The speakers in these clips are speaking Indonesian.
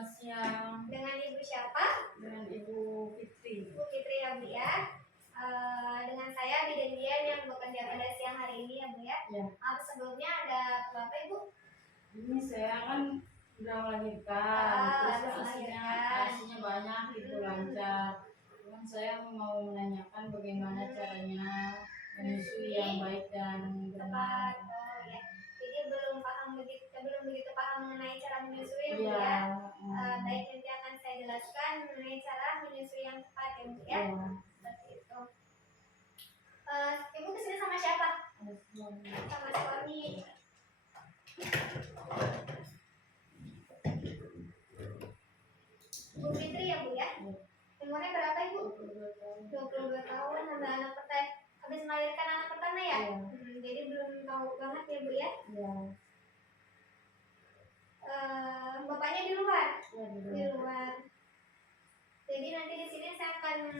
selamat siang. Dengan Ibu siapa? Dengan Ibu Fitri. Ibu Fitri ya Bu ya. Dengan saya Bidan Dian yang bekerja pada siang hari ini ya Bu ya. Ya. Sebelumnya ada berapa Ibu? Ini saya kan udah melahirkan, terus asinya banyak itu lancar. Cuman saya mau menanyakan bagaimana caranya menyusui yang baik dan benar. Oh ya. Jadi belum begitu paham mengenai cara menyusui ya Bu Iya. ya. Baik, nanti akan saya jelaskan mengenai cara menyusui yang tepat ya Bu ya. Seperti itu. Ibu kesini sama siapa? Sama suami. Bu Fitri ya Bu ya. Umurnya berapa Ibu? 22 tahun. Ada anak pertama. Habis melahirkan anak pertama ya? Jadi belum tahu banget ya Bu ya. Bapaknya di luar. Di luar. Jadi nanti di sini saya akan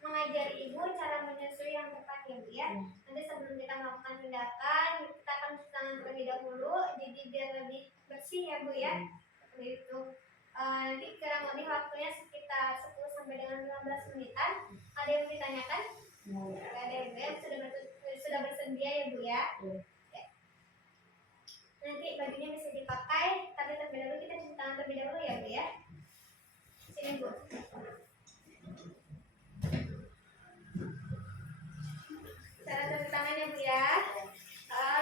mengajari Ibu cara menyusui yang tepat ya Bu ya. Nanti sebelum kita melakukan tindakan, kita akan cuci tangan terlebih dahulu, jadi biar lebih bersih ya Bu ya. Seperti itu. Nanti kurang lebih waktunya sekitar 10 sampai dengan 15 menitan. Ada yang ditanyakan? Ada ya Bu ya, sudah bersedia ya Bu ya. Nanti bajunya bisa dipakai, tapi terlebih dahulu kita cuci tangan terlebih dahulu ya Bu ya. Sini Bu. Cara cuci tangannya Bu ya.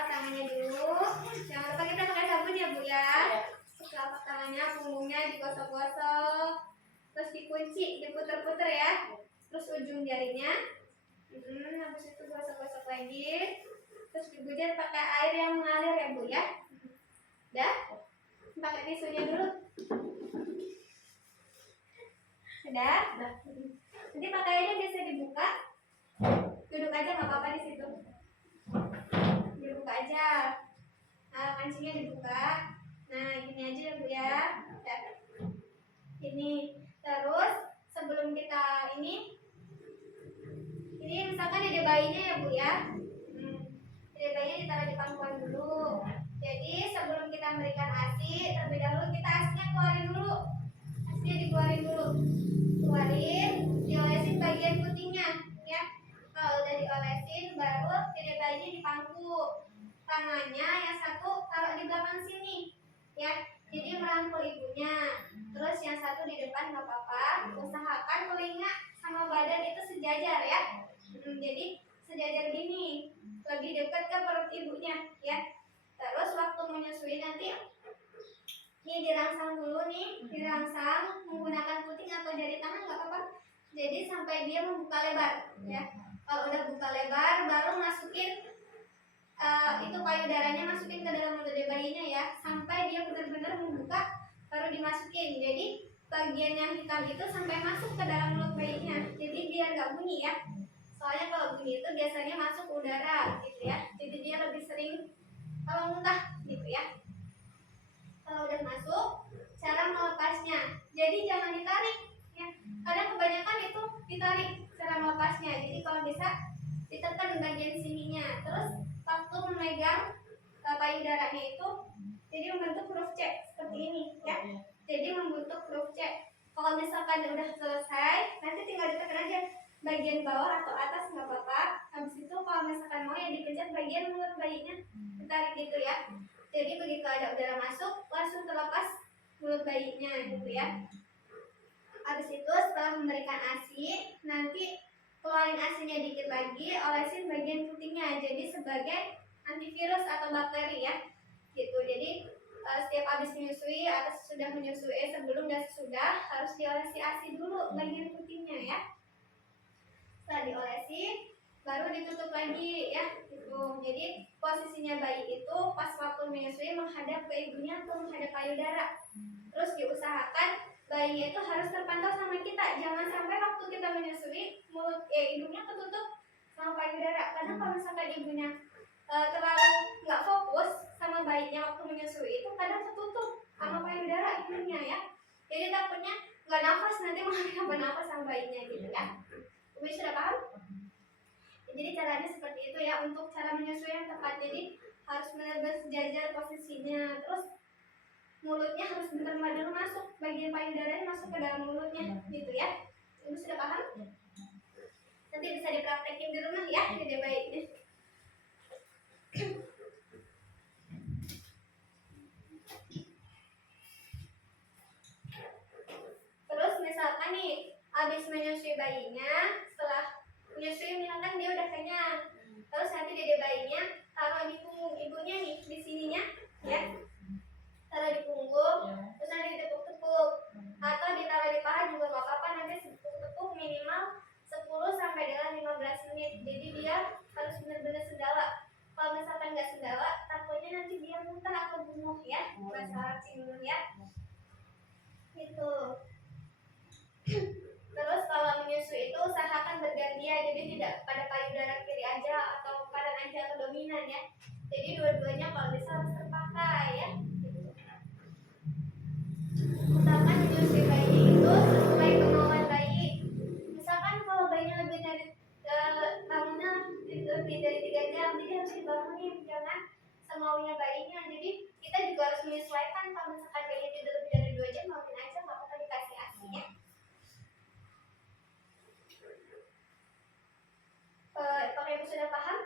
Tangannya dulu. Jangan lupa kita pakai sabun ya Bu ya. Telapak tangannya, punggungnya digosok-gosok, terus dikunci, diputer-puter ya. Terus ujung jarinya, habis itu gosok-gosok lagi. Terus dibujur pakai air yang mengalir ya Bu ya. Udah? Pakai tisunya dulu. Sudah? Nanti pakaiannya biasa dibuka. Duduk aja nggak apa-apa di situ. Dibuka aja. Kancingnya dibuka. Nah, gini aja ya Bu ya. Ini. Terus sebelum kita ini misalkan dede bayinya ya Bu ya. Dede bayinya ditaruh di pangkuan dulu. Jadi sebelum kita memberikan ASI, terlebih dahulu kita ASInya keluarin dulu. ASInya dikeluarin dulu. Keluarin, diolesin bagian putihnya ya. Kalau udah diolesin, baru dede bayinya dipangku. Tangannya yang satu taruh di belakang sini ya. Jadi merangkul ibunya. Terus yang satu di depan nggak apa-apa. Usahakan telinga sama badan itu sejajar ya. Jadi sejajar gini, lebih dekat ke perut ibunya ya. Terus waktu menyusui nanti ini dirangsang dulu nih, dirangsang menggunakan puting atau jari tangan nggak apa-apa. Jadi sampai dia membuka lebar ya. Kalau udah buka lebar, baru masukin itu payudaranya, masukin ke dalam mulut bayinya ya, sampai dia benar-benar membuka, baru dimasukin. Jadi bagian yang hitam itu sampai masuk ke dalam mulut bayinya. Jadi biar nggak bunyi ya. Soalnya kalau bunyi itu biasanya masuk udara gitu ya. Jadi dia lebih sering kalau muntah gitu ya. Kalau udah masuk, cara melepasnya. Jadi jangan ditarik ya. Kadang kebanyakan itu ditarik cara melepasnya. Jadi kalau bisa ditekan bagian sininya. Terus waktu memegang payudaranya itu jadi membentuk huruf C seperti ini ya. Jadi membentuk huruf C. Kalau misalkan udah selesai, nanti tinggal ditekan aja bagian bawah atau atas nggak apa-apa. Habis itu kalau misalkan mau ya dipencet bagian mulut bayinya, ditarik gitu ya. Jadi begitu ada udara masuk, langsung terlepas mulut bayinya gitu ya. Habis itu setelah memberikan ASI, nanti keluarin ASINya dikit lagi, olesin bagian putihnya. Jadi sebagai antivirus atau bakteri ya. Gitu. Jadi setiap habis menyusui atau sudah menyusui, sebelum dan sesudah harus diolesi ASI dulu bagian putihnya ya. Setelah diolesi, baru ditutup lagi ya. Gitu. Jadi posisinya bayi itu pas waktu menyusui menghadap ke ibunya atau menghadap payudara. Terus diusahakan bayinya itu harus terpantau sama kita. Jangan sampai waktu kita menyusui hidungnya ketutup sama payudara. Karena kalau misalkan ibunya terlalu nggak fokus sama bayinya waktu menyusui, itu kadang ketutup sama payudara ibunya ya. Jadi takutnya nggak nafas, nanti malah nggak nafas sama bayinya gitu ya. Ibu sudah paham? Jadi caranya seperti itu ya untuk cara menyusui yang tepat. Jadi harus benar-benar sejajar posisinya. Terus mulutnya harus benar-benar masuk, bagian payudaranya masuk ke dalam mulutnya, gitu ya. Ibu sudah paham? Nanti bisa dipraktekin di rumah ya, Dede bayinya. Terus misalkan nih, habis menyusui bayinya, setelah menyusui misalkan dia udah kenyang, terus nanti Dede bayinya taruh di punggung ibunya nih, di sininya, ya. Taruh di punggung, terus nanti ditepuk-tepuk, atau ditaruh di paha juga nggak apa-apa. Nanti tepuk minimal 10 sampai dengan 15 menit. Jadi dia harus benar-benar sendawa. Kalau misalkan nggak sendawa, takutnya nanti dia muntah atau bunuh ya, bahasa Arab sih bunuh ya. Gitu. Terus kalau menyusui itu usahakan bergantian, jadi tidak pada payudara kiri aja atau kanan aja atau dominan ya. Jadi dua-duanya kalau bisa harus terpakai ya. Misalkan menyusui bayi itu sesuai kemauan bayi. Misalkan kalau bayinya lebih dari bangunnya lebih dari 3 jam, jadi harus dibangunin, jangan semaunya bayinya. Jadi kita juga harus menyesuaikan. Kalau misalkan bayinya tidur lebih dari 2 jam, bangunin aja, nggak apa-apa, dikasih ASI ya. Apakah Ibu sudah paham?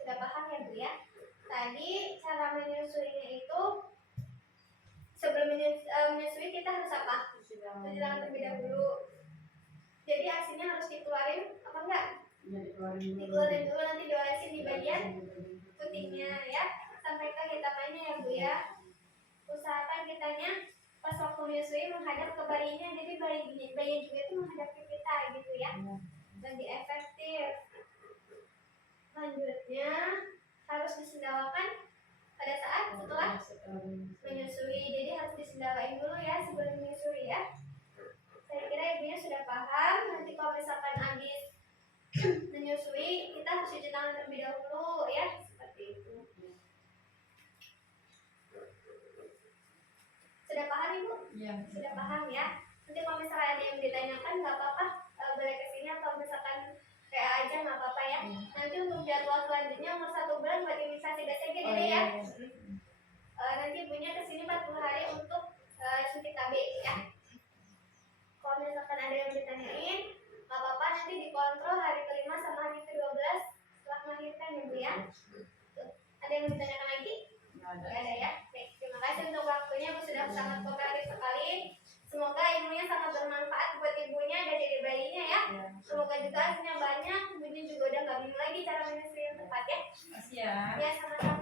Sudah paham ya Bu ya? Tadi cara menyusuinya itu sebelum menyusui kita harus apa? Cuci tangan terlebih dahulu. Jadi asinya harus dikeluarin apa enggak? Dikeluarin dulu, nanti diolesin di bagian putingnya ya, sampai ke hitamannya ya Bu ya. Usahakan kitanya pas waktu menyusui menghadap ke bayinya, jadi bayi juga itu menghadap ke kita gitu ya, lebih efektif. Selanjutnya harus disendawakan pada saat setelah menyusui, jadi harus disendawain dulu ya sebelum menyusui ya. Saya kira ibunya sudah paham. Nanti kalau misalkan habis menyusui, kita harus cuci tangan terlebih dahulu ya, seperti itu. Sudah paham Ibu? Ya. Sudah paham ya. Nanti kalau misalkan ada yang ditanyakan nggak apa-apa, boleh kesini atau misalkan kayak aja nggak apa-apa ya. Nanti untuk jadwal selanjutnya umur 1 bulan buat imunisasi BCG Dede ya. Nanti ibunya kesini 40 hari untuk suntik KB ya. Kalau misalkan ada yang ditanyain, nggak apa-apa, nanti dikontrol hari ke-5 sama hari ke-12 setelah melahirkan Ibu ya. Ada yang ditanyakan lagi? Nggak ada ya. Baik, terima kasih untuk waktunya, Bu sudah sangat kooperatif sekali. Semoga ilmunya sangat bermanfaat buat ibunya dan dede bayinya ya. Semoga juga hasilnya banyak, ibunya juga udah nggak bingung lagi cara menyusui yang tepat ya. Makasih ya. Ya, sama-sama.